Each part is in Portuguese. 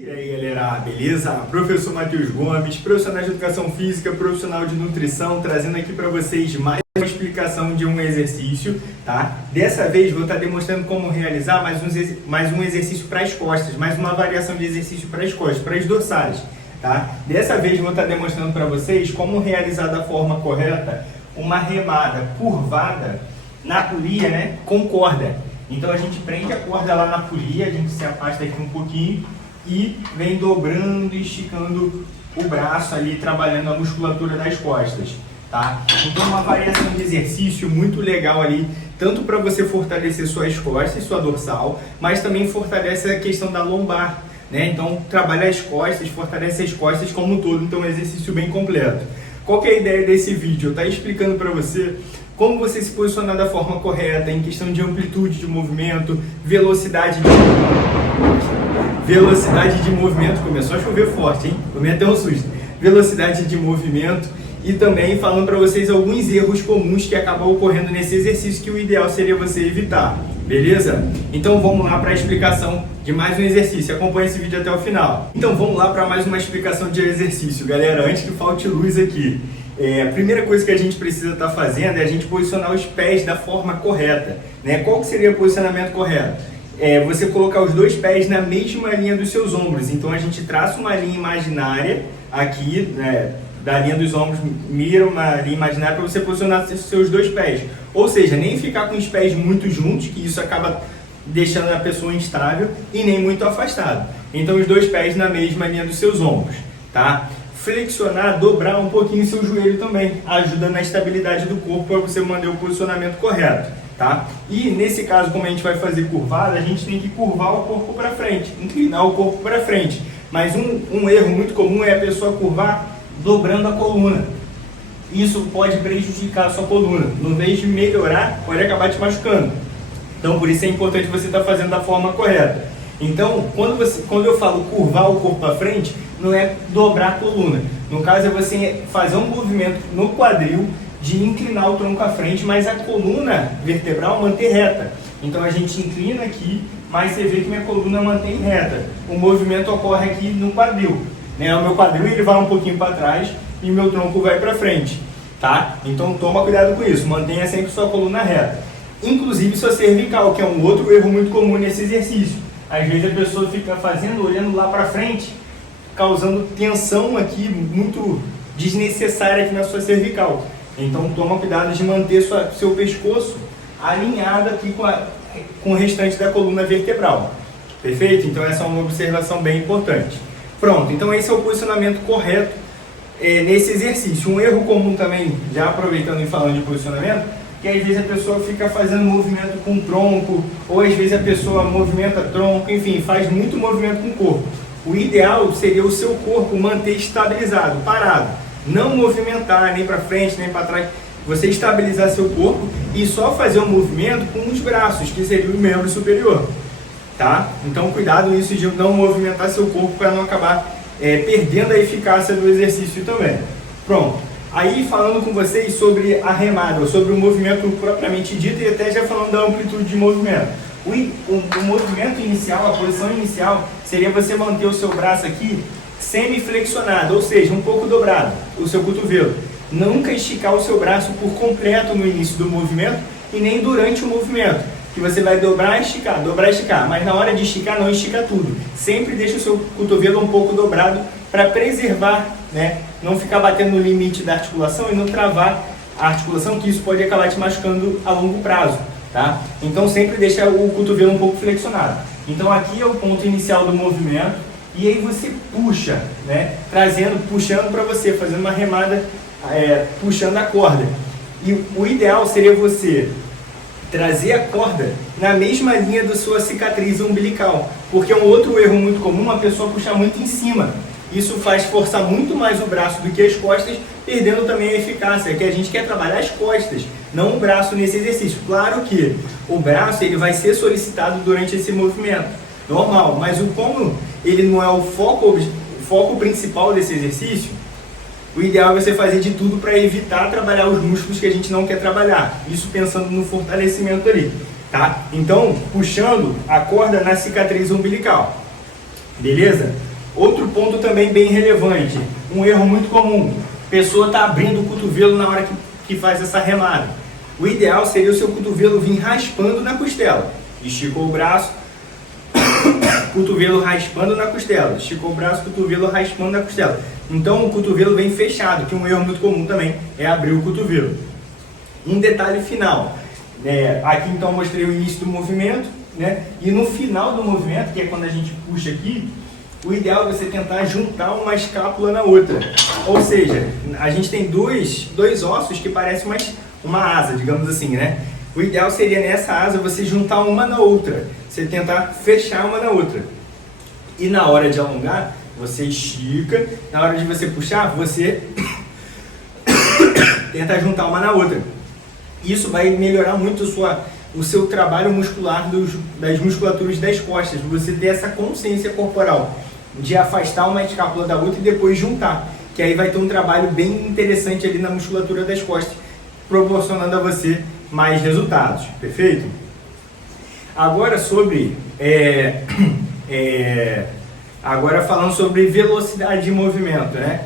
E aí galera, beleza? Professor Matheus Gomes, profissional de educação física, profissional de nutrição, trazendo aqui para vocês mais uma explicação de um exercício, tá? Dessa vez vou estar demonstrando como realizar mais um exercício para as costas, mais uma variação de exercício para as costas, para as dorsais, tá? Dessa vez vou estar demonstrando para vocês como realizar da forma correta uma remada curvada na polia, né? Com corda. Então a gente prende a corda lá na polia, a gente se afasta aqui um pouquinho e vem dobrando e esticando o braço ali, trabalhando a musculatura das costas, tá? Então uma variação de exercício muito legal ali, tanto para você fortalecer suas costas, sua dorsal, mas também fortalece a questão da lombar, né? Então trabalha as costas, fortalece as costas como um todo, então é um exercício bem completo. Qual que é a ideia desse vídeo? Eu estou explicando para você como você se posicionar da forma correta em questão de amplitude de movimento, velocidade de movimento, começou a chover forte, hein? Tomei até um susto. Velocidade de movimento e também falando para vocês alguns erros comuns que acabam ocorrendo nesse exercício que o ideal seria você evitar, beleza? Então vamos lá para a explicação de mais um exercício, acompanhe esse vídeo até o final. Então vamos lá para mais uma explicação de exercício, galera, antes que falte luz aqui. A primeira coisa que a gente precisa estar fazendo é a gente posicionar os pés da forma correta, né? Qual que seria o posicionamento correto? Você colocar os dois pés na mesma linha dos seus ombros. Então a gente traça uma linha imaginária aqui, né, da linha dos ombros, mira uma linha imaginária para você posicionar os seus dois pés. Ou seja, nem ficar com os pés muito juntos, que isso acaba deixando a pessoa instável, e nem muito afastado. Então os dois pés na mesma linha dos seus ombros, tá? Flexionar, dobrar um pouquinho seu joelho também, ajuda na estabilidade do corpo para você manter o posicionamento correto, tá? E nesse caso, como a gente vai fazer curvada, a gente tem que curvar o corpo para frente, inclinar o corpo para frente. Mas um erro muito comum é a pessoa curvar dobrando a coluna. Isso pode prejudicar a sua coluna. No vez de melhorar, pode acabar te machucando. Então, por isso é importante você estar fazendo da forma correta. Então, quando eu falo curvar o corpo para frente, não é dobrar a coluna. No caso, é você fazer um movimento no quadril de inclinar o tronco à frente, mas a coluna vertebral manter reta. Então, a gente inclina aqui, mas você vê que minha coluna mantém reta. O movimento ocorre aqui no quadril, né? O meu quadril ele vai um pouquinho para trás e o meu tronco vai para frente, tá? Então, toma cuidado com isso. Mantenha sempre sua coluna reta. Inclusive, sua cervical, que é um outro erro muito comum nesse exercício. Às vezes a pessoa fica fazendo, olhando lá para frente, causando tensão aqui, muito desnecessária aqui na sua cervical. Então toma cuidado de manter seu pescoço alinhado aqui com o restante da coluna vertebral. Perfeito? Então essa é uma observação bem importante. Pronto, então esse é o posicionamento correto nesse exercício. Um erro comum também, já aproveitando e falando de posicionamento, que às vezes a pessoa fica fazendo movimento com o tronco, ou às vezes a pessoa movimenta tronco, enfim, faz muito movimento com o corpo. O ideal seria o seu corpo manter estabilizado, parado. Não movimentar nem para frente, nem para trás. Você estabilizar seu corpo e só fazer um movimento com os braços, que seria o membro superior. Tá? Então cuidado nisso de não movimentar seu corpo para não acabar perdendo a eficácia do exercício também. Pronto. Aí falando com vocês sobre a remada, sobre o movimento propriamente dito e até já falando da amplitude de movimento. O movimento inicial, a posição inicial, seria você manter o seu braço aqui semi-flexionado, ou seja, um pouco dobrado, o seu cotovelo. Nunca esticar o seu braço por completo no início do movimento e nem durante o movimento, que você vai dobrar e esticar, mas na hora de esticar não estica tudo. Sempre deixa o seu cotovelo um pouco dobrado para preservar, né? Não ficar batendo no limite da articulação e não travar a articulação, que isso pode acabar te machucando a longo prazo, tá? Então sempre deixa o cotovelo um pouco flexionado. Então aqui é o ponto inicial do movimento e aí você puxa, né? Puxando para você, fazendo uma remada, puxando a corda. E o ideal seria você trazer a corda na mesma linha da sua cicatriz umbilical, porque é um outro erro muito comum a pessoa puxar muito em cima. Isso faz forçar muito mais o braço do que as costas, perdendo também a eficácia, que a gente quer trabalhar as costas, não o braço nesse exercício. Claro que o braço ele vai ser solicitado durante esse movimento, normal, mas como ele não é o foco principal desse exercício, o ideal é você fazer de tudo para evitar trabalhar os músculos que a gente não quer trabalhar, isso pensando no fortalecimento ali, tá? Então, puxando a corda na cicatriz umbilical, beleza? Outro ponto também bem relevante, um erro muito comum, a pessoa está abrindo o cotovelo na hora que faz essa remada. O ideal seria o seu cotovelo vir raspando na costela. Esticou o braço, cotovelo raspando na costela. Esticou o braço, cotovelo raspando na costela. Então o cotovelo vem fechado, que um erro muito comum também é abrir o cotovelo. Um detalhe final, aqui então eu mostrei o início do movimento, né? E no final do movimento, que é quando a gente puxa aqui, o ideal é você tentar juntar uma escápula na outra. Ou seja, a gente tem dois ossos que parecem uma asa, digamos assim, né? O ideal seria nessa asa você juntar uma na outra, você tentar fechar uma na outra. E na hora de alongar, você estica, na hora de você puxar, você tenta juntar uma na outra. Isso vai melhorar muito o seu trabalho muscular das musculaturas das costas, você ter essa consciência corporal de afastar uma escápula da outra e depois juntar, que aí vai ter um trabalho bem interessante ali na musculatura das costas, proporcionando a você mais resultados, perfeito? Agora agora falando sobre velocidade de movimento, né?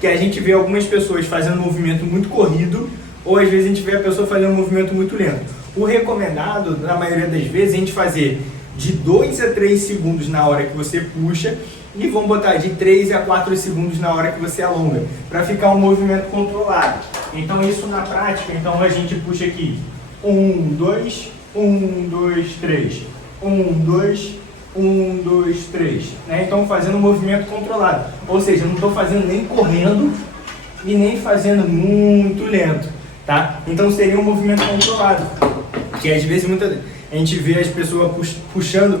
Que a gente vê algumas pessoas fazendo um movimento muito corrido, ou às vezes a gente vê a pessoa fazendo um movimento muito lento. O recomendado, na maioria das vezes, é a gente fazer de 2 a 3 segundos na hora que você puxa e vamos botar de 3 a 4 segundos na hora que você alonga, para ficar um movimento controlado. Então isso na prática, então a gente puxa aqui 1, 2, 1, 2, 3, 1, 2, 1, 2, 3, né? Então fazendo um movimento controlado, ou seja, eu não estou fazendo nem correndo e nem fazendo muito lento, tá? Então seria um movimento controlado, que às vezes a gente vê as pessoas puxando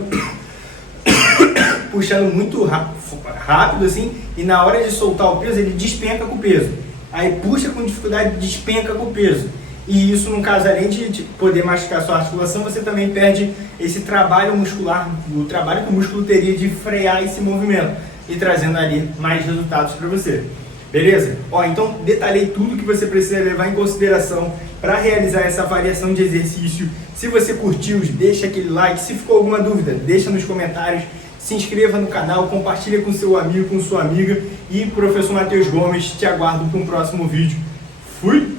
muito rápido assim, e na hora de soltar o peso ele despenca com o peso, aí puxa com dificuldade, despenca com o peso, e isso no caso, além de poder machucar sua articulação, você também perde esse trabalho muscular, o trabalho que o músculo teria de frear esse movimento e trazendo ali mais resultados para você. Beleza? Então detalhei tudo que você precisa levar em consideração para realizar essa variação de exercício. Se você curtiu, deixa aquele like. Se ficou alguma dúvida, deixa nos comentários. Se inscreva no canal, compartilha com seu amigo, com sua amiga. E professor Matheus Gomes, te aguardo para um próximo vídeo. Fui!